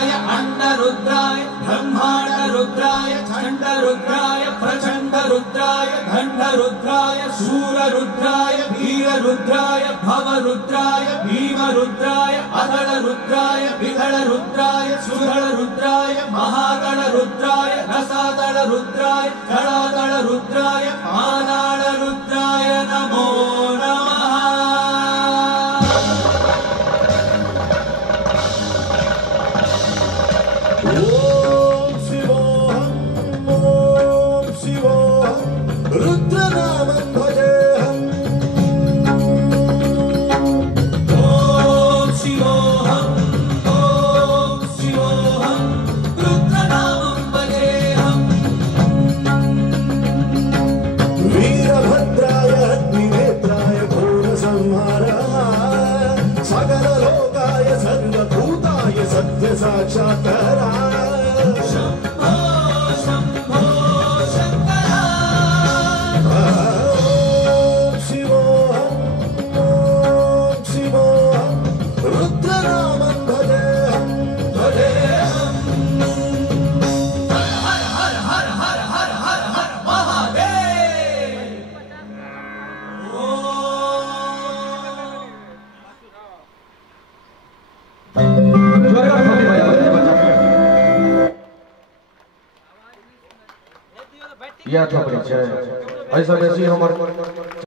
रुद्राय अंड रुद्राय ब्रह्मांड रुद्राय चंड रुद्राय प्रचंड रुद्राय खंड रुद्राय शूर रुद्राय वीर रुद्राय भव रुद्राय भीम रुद्राय अगण रुद्राय विगण रुद्राय सुगण रुद्राय महागण रुद्राय रसादण रुद्राय गणादण रुद्राय मानाण रुद्राय नमो नमः। ओम शिवोहम रुद्रनामं भजेहम। ओम शिवोहम रुद्रनामं भजेहम। वीरभद्राय अग्निनेत्राय घोरसंहाराय सकललोकाय सर्वभूताय सत्यसाक्षात्काराय शंभो शंभो शंकर। ओम शिवोहम रुद्रनामं भजेहम भजेहम। हर हर हर हर हर हर हर हर महादेव। या थोड़ी है ऐसा वैसी हमर